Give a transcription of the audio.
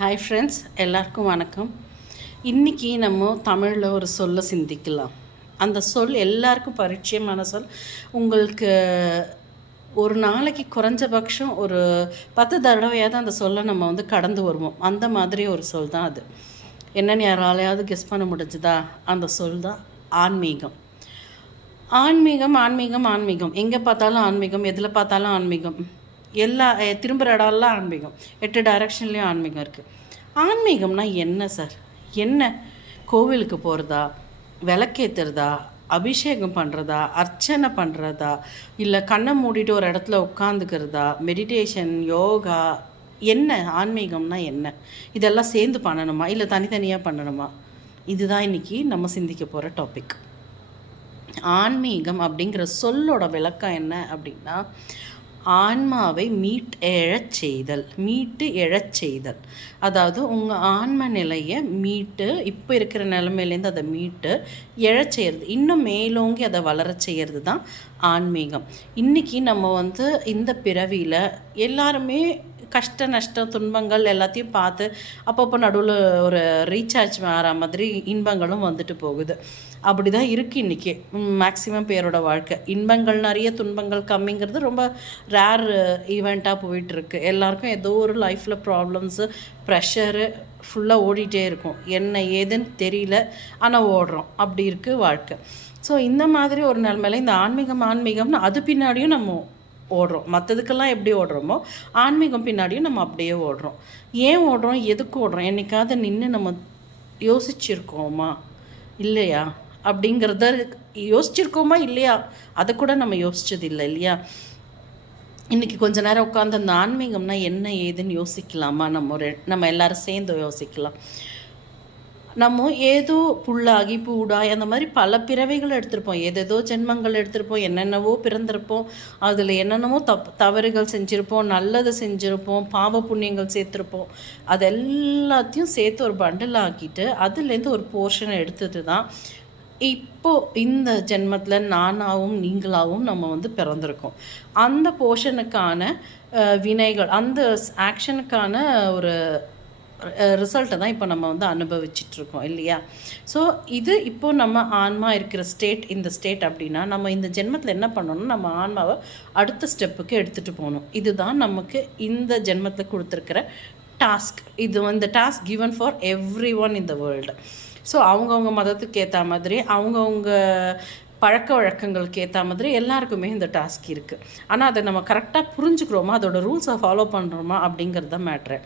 Hi friends, எல்லாருக்கும் வணக்கம். இன்றைக்கி நம்ம தமிழில் ஒரு சொல்லை சிந்திக்கலாம். அந்த சொல் எல்லாருக்கும் பரிச்சயமான சொல். உங்களுக்கு ஒரு நாளைக்கு குறைஞ்சபட்சம் ஒரு 10 தடவையாவது அந்த சொல்லை நம்ம கடந்து வருவோம். அந்த மாதிரி ஒரு சொல் தான் அது. என்னென்னு யாராலையாவது கெஸ் பண்ண முடிஞ்சுதா? அந்த சொல் தான் ஆன்மீகம். ஆன்மீகம் ஆன்மீகம் ஆன்மீகம், எங்கே பார்த்தாலும் ஆன்மீகம், எதில் பார்த்தாலும் ஆன்மீகம், எல்லா திரும்புகிற இடம்லாம் ஆன்மீகம், 8 டைரக்ஷன்லேயும் ஆன்மீகம் இருக்குது. ஆன்மீகம்னா என்ன சார்? என்ன? கோவிலுக்கு போகிறதா, விளக்கேற்றுறதா, அபிஷேகம் பண்ணுறதா, அர்ச்சனை பண்ணுறதா, இல்லை கண்ணை மூடிட்டு ஒரு இடத்துல உட்காந்துக்கிறதா, மெடிடேஷன், யோகா, என்ன ஆன்மீகம்னா என்ன? இதெல்லாம் சேர்ந்து பண்ணணுமா, இல்லை தனித்தனியாக பண்ணணுமா? இதுதான் இன்றைக்கி நம்ம சிந்திக்க போகிற டாபிக். ஆன்மீகம் அப்படிங்கிற சொல்லோட விளக்கம் என்ன அப்படின்னா, ஆன்மாவை மீட்டு எழச் செய்தல். அதாவது உங்கள் ஆன்ம நிலையை மீட்டு, இப்போ இருக்கிற நிலைமையிலேருந்து அதை மீட்டு எழச் செய்கிறது, இன்னும் மேலோங்கி அதை வளர செய்கிறது தான் ஆன்மீகம். இன்றைக்கி நம்ம இந்த பிறவியில் எல்லாருமே கஷ்ட நஷ்டம் துன்பங்கள் எல்லாத்தையும் பார்த்து அப்பப்போ நடுவில் ஒரு ரீசார்ஜ் ஆகிற மாதிரி இன்பங்களும் வந்துட்டு போகுது. அப்படி தான் இருக்குது இன்றைக்கி மேக்ஸிமம் பேரோட வாழ்க்கை. இன்பங்கள் நிறைய, துன்பங்கள் கம்மிங்கிறது ரொம்ப ரேர் ஈவெண்ட்டாக போயிட்டுருக்கு. எல்லாருக்கும் ஏதோ ஒரு லைஃப்பில் ப்ராப்ளம்ஸு, ப்ரெஷரு ஃபுல்லாக ஓடிட்டே இருக்கும். என்ன ஏதுன்னு தெரியல, ஆனால் ஓடுறோம். அப்படி இருக்குது வாழ்க்கை. ஸோ இந்த மாதிரி ஒரு நிலைமையில இந்த ஆன்மீகம்னு அது பின்னாடியும் நம்ம ஓடுறோம். மற்றதுக்கெல்லாம் எப்படி ஓடுறோமோ ஆன்மீகம் பின்னாடியும் நம்ம அப்படியே ஓடுறோம். ஏன் ஓடுறோம், எதுக்கு ஓடுறோம், என்றைக்காவது நின்று நம்ம யோசிச்சிருக்கோமா இல்லையா அப்படிங்கிறத யோசிச்சிருக்கோமா இல்லையா, அதை கூட நம்ம யோசிச்சது இல்லை இல்லையா? இன்றைக்கி கொஞ்ச நேரம் உட்காந்து அந்த ஆன்மீகம்னா என்ன ஏதுன்னு யோசிக்கலாமா? நம்ம எல்லோரும் சேர்ந்து யோசிக்கலாம். நம்ம ஏதோ புல்லாகி பூடாய் அந்த மாதிரி பல பிறவைகள் எடுத்திருப்போம், ஏதேதோ ஜென்மங்கள் எடுத்திருப்போம், என்னென்னவோ பிறந்திருப்போம், அதில் என்னென்னவோ தவறுகள் செஞ்சுருப்போம், நல்லது செஞ்சுருப்போம், பாவ புண்ணியங்கள் சேர்த்துருப்போம். அது எல்லாத்தையும் சேர்த்து ஒரு பண்டில் ஆக்கிட்டு அதுலேருந்து ஒரு போர்ஷனை எடுத்துட்டு தான் இப்போது இந்த ஜென்மத்தில் நானாகவும் நீங்களாகவும் நம்ம பிறந்திருக்கோம். அந்த போர்ஷனுக்கான வினைகள், அந்த ஆக்ஷனுக்கான ஒரு ரிசல்ட்டை தான் இப்போ நம்ம அனுபவிச்சிட்ருக்கோம் இல்லையா? ஸோ இது இப்போது நம்ம ஆன்மா இருக்கிற ஸ்டேட், இந்த ஸ்டேட் அப்படின்னா நம்ம இந்த ஜென்மத்தில் என்ன பண்ணணும், நம்ம ஆன்மாவை அடுத்த ஸ்டெப்புக்கு எடுத்துகிட்டு போகணும். இதுதான் நமக்கு இந்த ஜென்மத்தில் கொடுத்துருக்கிற டாஸ்க். இது இந்த task given for every one in the world. So அவங்கவுங்க மதத்துக்கு ஏற்ற மாதிரி, அவங்கவுங்க பழக்க வழக்கங்களுக்கு ஏற்ற மாதிரி எல்லாருக்குமே இந்த டாஸ்க் இருக்குது. ஆனால் அதை நம்ம கரெக்டாக புரிஞ்சுக்கிறோமா, அதோட ரூல்ஸை ஃபாலோ பண்ணுறோமா அப்படிங்கிறது தான் மேட்ரு.